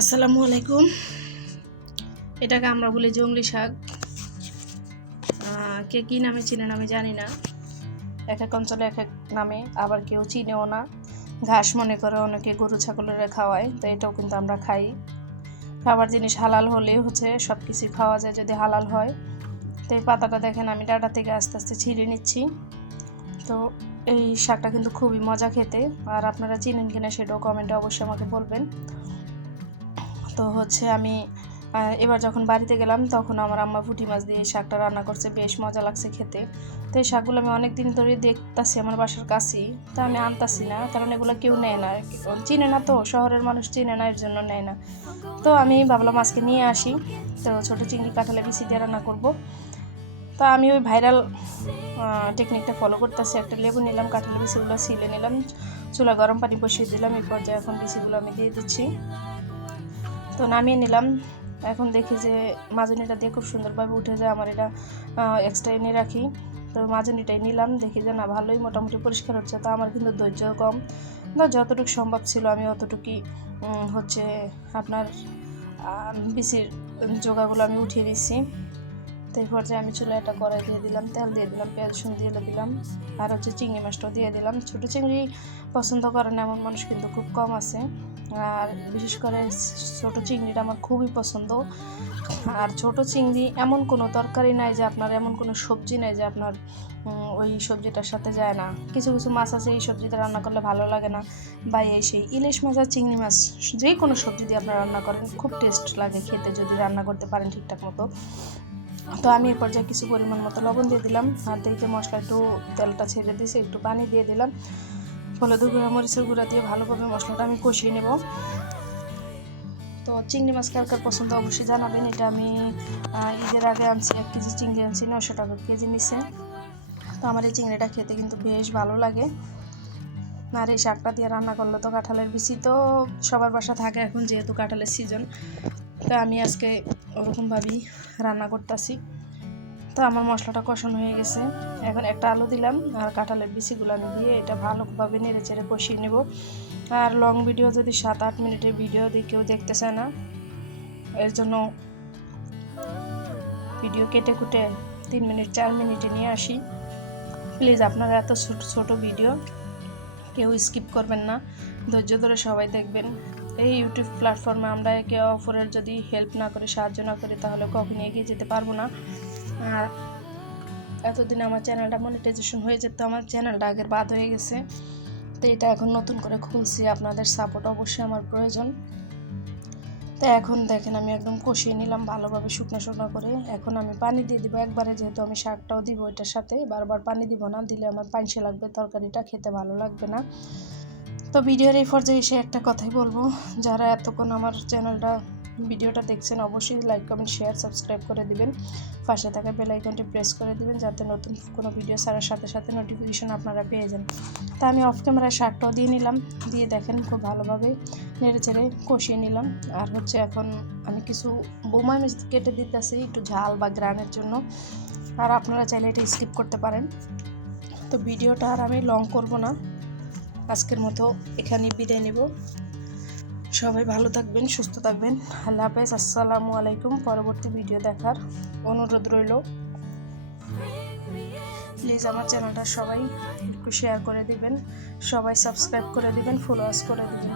আসসালামু আলাইকুম। এটাকে আমরা বলি জংলি শাক। কে কী নামে চিনেন আমি জানি না, এক এক অঞ্চলে এক এক নামে, আবার কেউ চিনেও না। ঘাস মনে করে অনেকে গরু ছাগলেরা খাওয়ায়, তো এটাও কিন্তু আমরা খাই। খাবার জিনিস হালাল হলেই হচ্ছে সব কিছুই খাওয়া যায় যদি হালাল হয়। তো এই পাতাটা দেখেন আমি ডাঁটা থেকে আস্তে আস্তে ছিঁড়ে নিচ্ছি। তো এই শাকটা কিন্তু খুবই মজা খেতে, আর আপনারা চিনেন কিনা সেটাও কমেন্টে অবশ্যই আমাকে বলবেন। তো হচ্ছে আমি এবার যখন বাড়িতে গেলাম তখন আমার আম্মা পুঁটি মাছ দিয়ে এই শাকটা রান্না করছে, বেশ মজা লাগছে খেতে। তো এই শাকগুলো আমি অনেক দিন ধরে দেখতাছি আমার বাসার কাছেই, তা আমি আনতাছি না, কারণ এগুলো কেউ নেয় না, চিনে না, তো শহরের মানুষ চিনে না, এর জন্য নেয় না। তো আমি ভাবলাম আজকে নিয়ে আসি। তো ছোটো চিংড়ি কাঁঠালে বিচি দিয়ে রান্না করব। তা আমি ওই ভাইরাল টেকনিকটা ফলো করতেছি। একটা লেবু নিলাম, কাঁঠালের বিচিগুলো ছিলে নিলাম, চুলা গরম পানি বসিয়ে দিলাম। এই পর্যায়ে এখন বিচিগুলো আমি দিয়ে দিচ্ছি। তো নামিয়ে নিলাম। এখন দেখি যে মাজনিটা দিয়ে খুব সুন্দরভাবে উঠে যায়, আমার এটা এক্সট্রা এনে রাখি। তো মাজনিটাই নিলাম, দেখি যে না ভালোই মোটামুটি পরিষ্কার হচ্ছে। তো আমার কিন্তু ধৈর্য কম, যতটুকু সম্ভব ছিল আমি অতটুকুই হচ্ছে আপনার বিচির জোগাগুলো আমি উঠিয়ে দিচ্ছি। তো এই পর্যায়ে আমি চুলা একটা কড়াই দিয়ে দিলাম, তেল দিয়ে দিলাম, পেঁয়াজ রসুন দিয়ে দিলাম, আর হচ্ছে চিংড়ি মাছটাও দিয়ে দিলাম। ছোটো চিংড়ি পছন্দ করেন এমন মানুষ কিন্তু খুব কম আছে, আর বিশেষ করে ছোটো চিংড়িটা আমার খুবই পছন্দ। আর ছোটো চিংড়ি এমন কোনো তরকারি নাই যে আপনার, এমন কোনো সবজি নাই যে আপনার ওই সবজিটার সাথে যায় না। কিছু কিছু মাছ আছে এই সবজিতে রান্না করলে ভালো লাগে না, বা এই সেই ইলিশ মাছ আর চিংড়ি মাছ যে কোনো সবজি দিয়ে আপনারা রান্না করেন খুব টেস্ট লাগে খেতে, যদি রান্না করতে পারেন ঠিকঠাক মতো। তো আমি এর পর্যায়ে কিছু পরিমাণ মতো লবণ দিয়ে দিলাম, আর দেখে মশলা একটু তেলটা ছেড়ে দিয়েছি, একটু পানি দিয়ে দিলাম, হলুদ গুঁড়া মরিচের গুঁড়া দিয়ে ভালোভাবে মশলাটা আমি কষিয়ে নেব। তো চিংড়ি মাছ কার কার পছন্দ অবশ্যই জানাবেন। এটা আমি ঈদের আগে আনছি, 1 কেজি চিংড়ি আনছি, 900 টাকা কেজি নিছে। তো আমার এই চিংড়িটা খেতে কিন্তু বেশ ভালো লাগে। আর এই শাকটা দিয়ে রান্না করলে তো কাঁঠালের বিচি তো সবার বাসা থাকে এখন, যেহেতু কাঁঠালের সিজন। তো আমি আজকে ওরকমভাবেই রান্না করতেছি। তো আমার মশলাটা কষানো হয়ে গেছে, এখন একটা আলু দিলাম, আর কাঁঠালের বিচিগুলো আমি দিয়ে এটা ভালোভাবে নেড়ে চেড়ে কষিয়ে নেব। আর লং ভিডিও যদি 7-8 মিনিটের ভিডিও দিয়ে কেউ দেখতে চায় না, এর জন্য ভিডিও কেটে কুটে 3 মিনিট 4 মিনিটে নিয়ে আসি। প্লিজ আপনারা এত ছোট ছোট ভিডিও কেউ স্কিপ করবেন না, ধৈর্য ধরে সবাই দেখবেন। এই ইউটিউব প্ল্যাটফর্মে আমরা একে অপরের যদি হেল্প না করি, সাহায্য না করি, তাহলে কখনই এগিয়ে যেতে পারবো না। আর এতদিন আমার চ্যানেলটা মনিটাইজেশন হয়ে যেত, আমার চ্যানেলটা আগের বাদ হয়ে গেছে, তো এটা এখন নতুন করে খুলছি, আপনাদের সাপোর্ট অবশ্যই আমার প্রয়োজন। তো এখন দেখেন আমি একদম কষিয়ে নিলাম ভালোভাবে, শুকনো শুকনো করে। এখন আমি পানি দিয়ে দিব একবারে, যেহেতু আমি শাকটাও দিব এটার সাথে, বারবার পানি দিব না, দিলে আমার পানসে লাগবে, তরকারিটা খেতে ভালো লাগবে না। তো ভিডিওর এই পর্যায়ে এসে একটা কথাই বলবো, যারা এতক্ষণ আমার চ্যানেলটা ভিডিওটা দেখছেন অবশ্যই লাইক কমেন্ট শেয়ার সাবস্ক্রাইব করে দিবেন, পাশে থাকা বেল আইকনটি প্রেস করে দিবেন, যাতে নতুন কোনো ভিডিও ছাড়ার সাথে সাথে নোটিফিকেশন আপনারা পেয়ে যান। তা আমি অফ ক্যামেরায় শাকটাও দিয়ে নিলাম, দিয়ে দেখেন খুব ভালোভাবে নেড়ে চেড়ে কষিয়ে নিলাম। আর হচ্ছে এখন আমি কিছু বোমা মরিচ কেটে দিতেছি একটু ঝাল বা গ্রানের জন্য, আর আপনারা চাইলে এটা স্কিপ করতে পারেন। তো ভিডিওটা আর আমি লং করব না, আজকের মতো এখানেই বিদায় নেব। সবাই ভালো থাকবেন, সুস্থ থাকবেন, আল্লাহ হাফেজ, আসসালামু আলাইকুম। পরবর্তী ভিডিও দেখার অনুরোধ রইল। প্লিজ আমার চ্যানেলটা সবাই একটু শেয়ার করে দিবেন, সবাই সাবস্ক্রাইব করে দিবেন, ফলোয়ার্স করে দিবেন।